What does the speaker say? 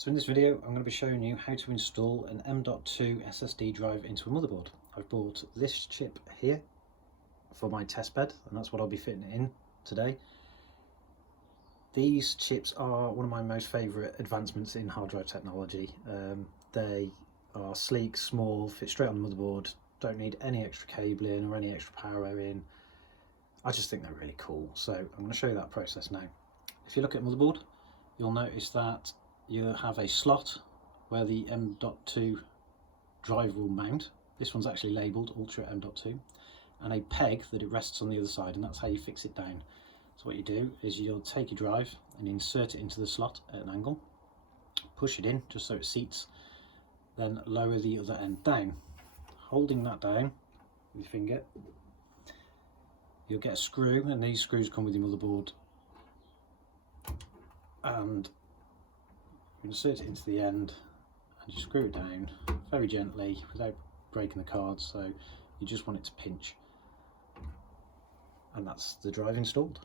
So in this video I'm going to be showing you how to install an M.2 SSD drive into a motherboard. I've bought this chip here for my test bed and that's what I'll be fitting it in today. These chips are one of my most favourite advancements in hard drive technology. They are sleek, small, fit straight on the motherboard, don't need any extra cabling or any extra power in. I just think they're really cool, so I'm going to show you that process now. If you look at the motherboard, you'll notice that you have a slot where the M.2 drive will mount. This one's actually labelled Ultra M.2, and a peg that it rests on the other side, and that's how you fix it down. So what you do is you'll take your drive and insert it into the slot at an angle, push it in just so it seats, then lower the other end down. Holding that down with your finger, you'll get a screw, and these screws come with your motherboard, and you insert it into the end and you screw it down very gently without breaking the card, so you just want it to pinch, and that's the drive installed.